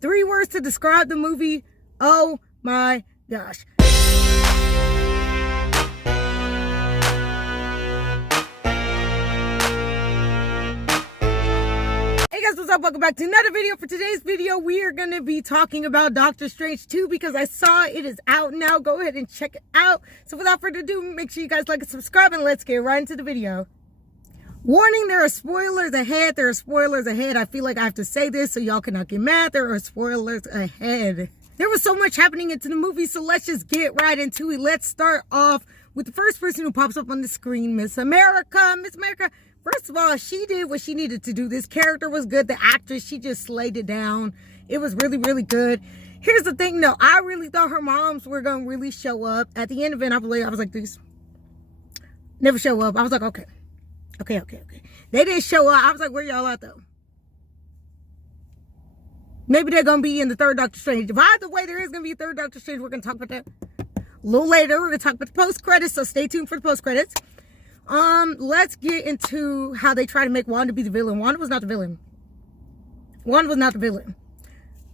3 words to describe the movie. Oh my gosh. Hey guys, what's up? Welcome back to another video. For today's video, we are going to be talking about Doctor Strange 2 because I saw it is out now. Go ahead and check it out. So without further ado, make sure you guys like and subscribe, and let's get right into the video. Warning, there are spoilers ahead. There are spoilers ahead. I feel like I have to say this so y'all cannot get mad. There are spoilers ahead. There was so much happening into the movie, so let's just get right into it. Let's start off with the first person who pops up on the screen, Miss America. Miss America, first of all, she did what she needed to do. This character was good. The actress, she just slayed it down. It was really, really good. Here's the thing, though. I really thought her moms were going to really show up. At the end of it, I was like, these never show up. I was like, okay. Okay. They didn't show up. I was like, where y'all at, though? Maybe they're going to be in the third Doctor Strange. By the way, there is going to be a third Doctor Strange. We're going to talk about that a little later. We're going to talk about the post-credits, so stay tuned for the post-credits. Let's get into how they try to make Wanda be the villain. Wanda was not the villain. Wanda was not the villain.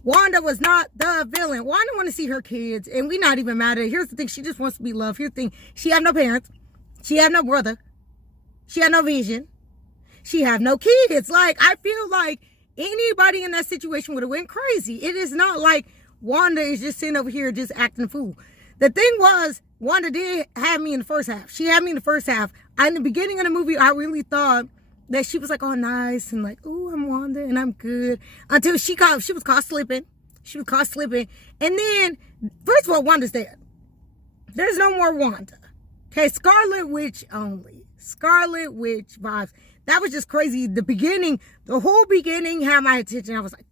Wanda was not the villain. Wanda want to see her kids, and we not even mad at her. Here's the thing. She just wants to be loved. Here's the thing. She have no parents. She have no brother. She had no vision. She have no kids. Like, I feel like anybody in that situation would have went crazy. It is not like Wanda is just sitting over here just acting a fool. The thing was, Wanda did have me in the first half. She had me in the first half. In the beginning of the movie, I really thought that she was like, oh, nice. And like, oh, I'm Wanda and I'm good. Until she was caught slipping. She was caught slipping. And then, first of all, Wanda's dead. There's no more Wanda. Okay, Scarlet Witch only. Scarlet Witch vibes. That was just crazy. The whole beginning had my attention. I was like,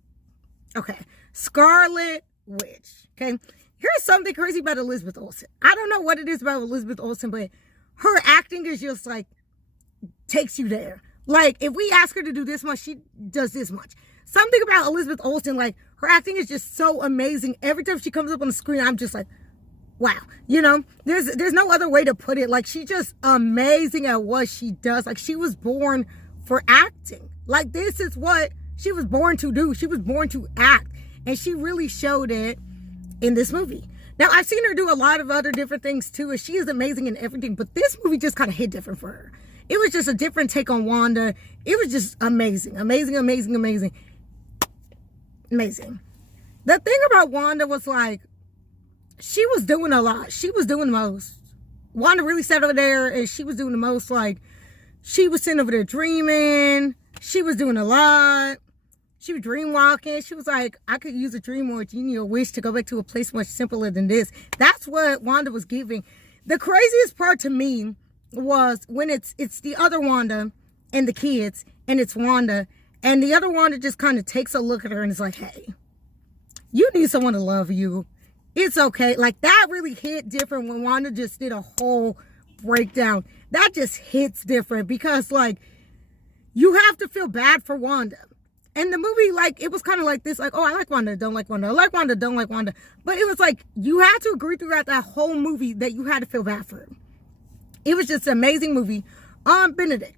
okay, Scarlet Witch. Okay, here's something crazy about Elizabeth Olsen. I don't know what it is about Elizabeth Olsen, but her acting is just like, takes you there. Like, if we ask her to do this much, she does this much. Something about Elizabeth Olsen, like, her acting is just so amazing. Every time she comes up on the screen, I'm just like, wow, you know, there's no other way to put it. Like, she's just amazing at what she does. Like, she was born for acting. Like, this is what she was born to do. She was born to act, and she really showed it in this movie. Now, I've seen her do a lot of other different things too, and she is amazing in everything, but this movie just kind of hit different for her. It was just a different take on Wanda. It was just amazing. The thing about Wanda was, like, she was doing a lot. She was doing the most. Wanda really sat over there and she was doing the most. Like, she was sitting over there dreaming. She was doing a lot. She was dream walking. She was like, I could use a dream or a genie or wish to go back to a place much simpler than this. That's what Wanda was giving. The craziest part to me was when it's the other Wanda and the kids, and it's Wanda, and the other Wanda just kind of takes a look at her and is like, hey, you need someone to love you. It's okay. Like, that really hit different when Wanda just did a whole breakdown. That just hits different because, like, you have to feel bad for Wanda. And the movie, like, it was kind of like this, like, oh, I like Wanda, don't like Wanda. I like Wanda, don't like Wanda. But it was like, you had to agree throughout that whole movie that you had to feel bad for him. It was just an amazing movie. Benedict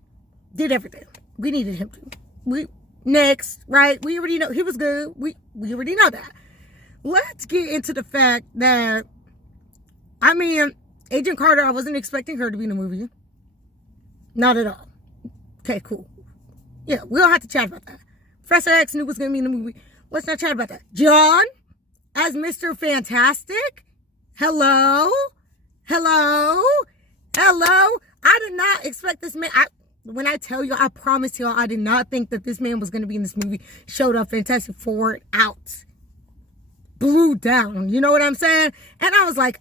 did everything. We needed him to. Next, right? We already know he was good. We already know that. Let's get into the fact that, I mean, Agent Carter, I wasn't expecting her to be in the movie. Not at all. Okay, cool. Yeah, we don't have to chat about that. Professor X knew was going to be in the movie. Let's not chat about that. John, as Mr. Fantastic. Hello? I did not expect this man. When I tell you, I promise you, I did not think that this man was going to be in this movie. Showed up, Fantastic Four, out. Blew down, you know what I'm saying? And I was like,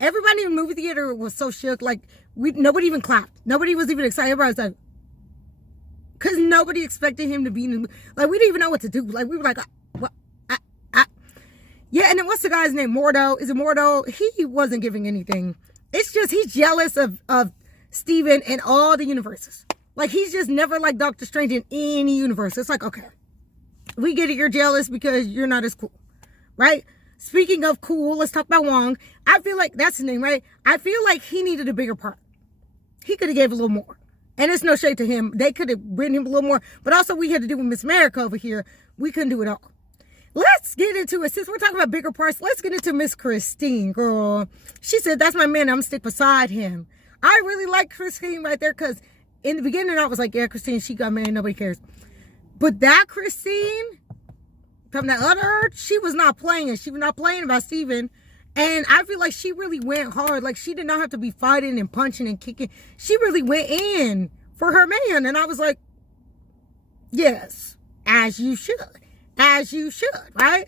everybody in the movie theater was so shook. Like, nobody even clapped. Nobody was even excited. Everybody was like, because nobody expected him to be in the movie. Like, we didn't even know what to do. Like, we were like, what? Yeah, and then what's the guy's name? Mordo. Is it Mordo? He wasn't giving anything. It's just, he's jealous of Steven and all the universes. Like, he's just never like Doctor Strange in any universe. It's like, okay, we get it. You're jealous because you're not as cool, right? Speaking of cool, let's talk about Wong. I feel like that's his name, right? I feel like he needed a bigger part. He could have gave a little more. And it's no shade to him. They could have written him a little more. But also, we had to do with Miss America over here. We couldn't do it all. let's get into it. Since we're talking about bigger parts, let's get into Miss Christine, girl. She said, that's my man. I'm going to stick beside him. I really like Christine right there because in the beginning, I was like, yeah, Christine, she got married. Nobody cares. But that Christine, from that other Earth, she was not playing it. She was not playing about Steven. And I feel like she really went hard. Like, she did not have to be fighting and punching and kicking. She really went in for her man. And I was like, yes, as you should. As you should, right?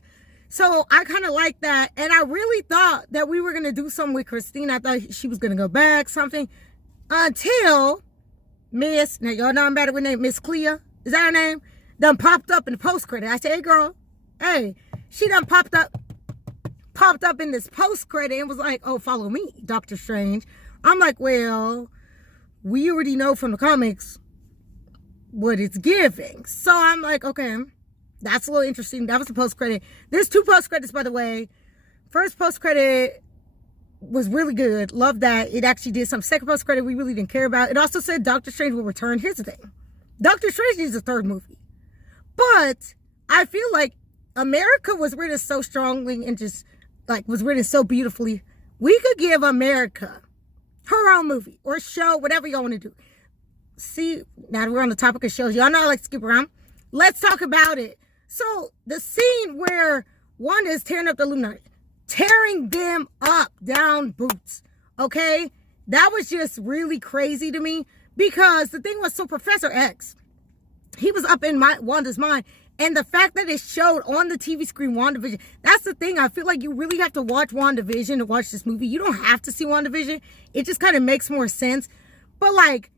So I kind of like that. And I really thought that we were going to do something with Christine. I thought she was going to go back, something. Until Miss, now y'all know I'm better with name, Miss Clea. Is that her name? Done popped up in the post-credit. I said, hey, girl. Hey, she done popped up in this post-credit and was like, oh, follow me, Doctor Strange. I'm like, well, we already know from the comics what it's giving. So I'm like, okay, that's a little interesting. That was the post-credit. There's 2 post-credits, by the way. First post-credit was really good. Love that. It actually did some. Second post-credit we really didn't care about. It also said Doctor Strange will return. Here's the thing. Doctor Strange needs a 3rd movie. But I feel like America was written so strongly and just like was written so beautifully. We could give America her own movie or show, whatever y'all want to do. See, now that we're on the topic of shows, y'all know I like to skip around. Let's talk about it. So the scene where Wanda is tearing up the Illuminati, tearing them up down boots, okay? That was just really crazy to me because the thing was, so Professor X, he was up in Wanda's mind. And the fact that it showed on the TV screen WandaVision, that's the thing. I feel like you really have to watch WandaVision to watch this movie. You don't have to see WandaVision. It just kind of makes more sense. But like,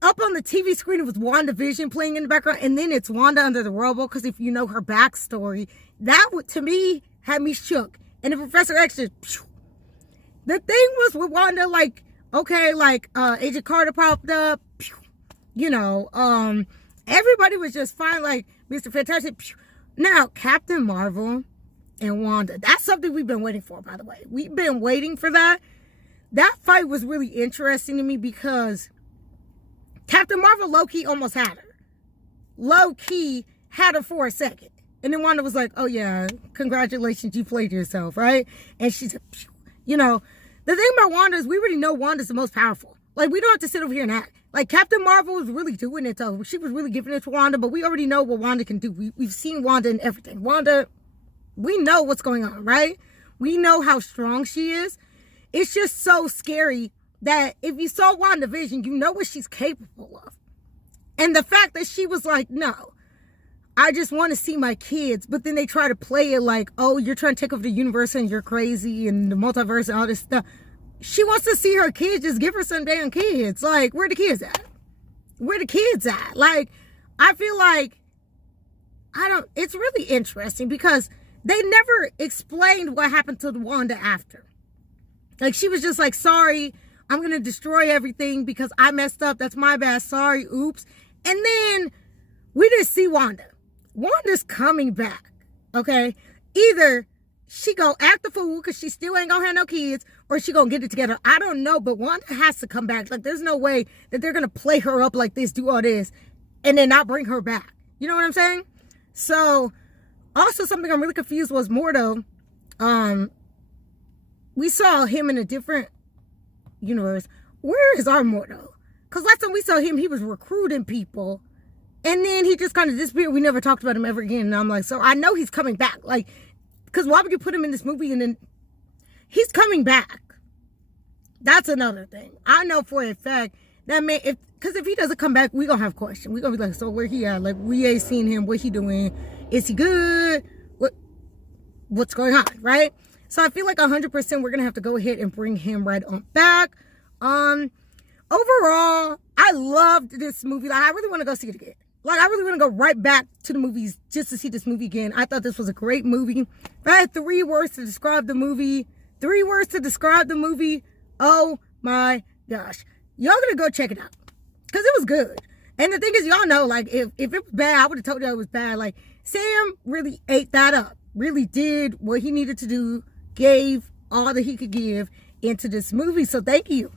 up on the TV screen, it was WandaVision playing in the background. And then it's Wanda under the rubble. Because if you know her backstory, that would, to me, had me shook. And the Professor X just, phew. The thing was with Wanda, like, okay, like, Agent Carter popped up. Phew. You know, everybody was just fine, like Mr. Fantastic. Now, Captain Marvel and Wanda. That's something we've been waiting for, by the way. We've been waiting for that. That fight was really interesting to me because Captain Marvel low-key almost had her. Low-key had her for a second. And then Wanda was like, oh yeah, congratulations, you played yourself, right? And she said, you know, the thing about Wanda is we already know Wanda's the most powerful. Like, we don't have to sit over here and act. Like, Captain Marvel was really doing it, though. She was really giving it to Wanda, but we already know what Wanda can do. We've seen Wanda in everything. Wanda, we know what's going on, right? We know how strong she is. It's just so scary that if you saw WandaVision, you know what she's capable of. And the fact that she was like, no, I just want to see my kids. But then they try to play it like, oh, you're trying to take over the universe and you're crazy and the multiverse and all this stuff. She wants to see her kids. Just give her some damn kids. Like, where the kids at? Where the kids at? Like, I feel like, it's really interesting because they never explained what happened to Wanda after. Like, she was just like, sorry, I'm going to destroy everything because I messed up. That's my bad. Sorry, oops. And then we didn't see Wanda. Wanda's coming back, okay? Either she go act the fool because she still ain't gonna have no kids, or she gonna get it together. I don't know, but Wanda has to come back. Like, there's no way that they're gonna play her up like this, do all this, and then not bring her back. You know what I'm saying? So, also something I'm really confused was Mordo. We saw him in a different universe. Where is our Mordo? Because last time we saw him, he was recruiting people, and then he just kind of disappeared. We never talked about him ever again. And I'm like, so I know he's coming back. Like, because why would you put him in this movie and then he's coming back? That's another thing. I know for a fact that because if he doesn't come back, we're going to have questions. We're going to be like, so where he at? Like, we ain't seen him. What he doing? Is he good? What's going on? Right? So I feel like 100% we're going to have to go ahead and bring him right on back. Overall, I loved this movie. Like, I really want to go see it again. Like, I really want to go right back to the movies just to see this movie again. I thought this was a great movie. If I had 3 words to describe the movie, oh my gosh. Y'all gonna go check it out. Because it was good. And the thing is, y'all know, like, if it was bad, I would have told y'all it was bad. Like, Sam really ate that up. Really did what he needed to do. Gave all that he could give into this movie. So thank you.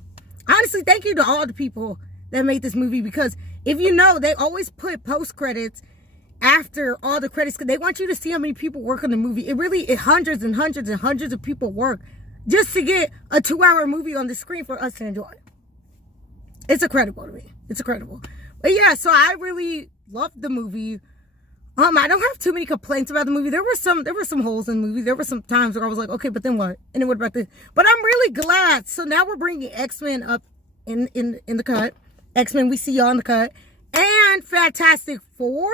Honestly, thank you to all the people that made this movie, because if you know, they always put post credits after all the credits, because they want you to see how many people work on the movie. It hundreds and hundreds and hundreds of people work just to get a 2-hour movie on the screen for us to enjoy. It's incredible to me. It's incredible. But yeah, so I really loved the movie. I don't have too many complaints about the movie. There were some holes in the movie. There were some times where I was like, okay, but then what? And then what about this? But I'm really glad. So now we're bringing X-Men up in the cut. X-Men, we see y'all in the cut. And Fantastic Four.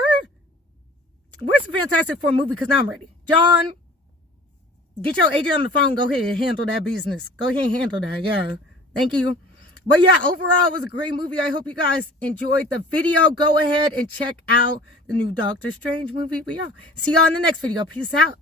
Where's the Fantastic Four movie? Because now I'm ready. John, get your agent on the phone. Go ahead and handle that business. Go ahead and handle that. Yeah. Thank you. But yeah, overall, it was a great movie. I hope you guys enjoyed the video. Go ahead and check out the new Doctor Strange movie. But yeah, see y'all in the next video. Peace out.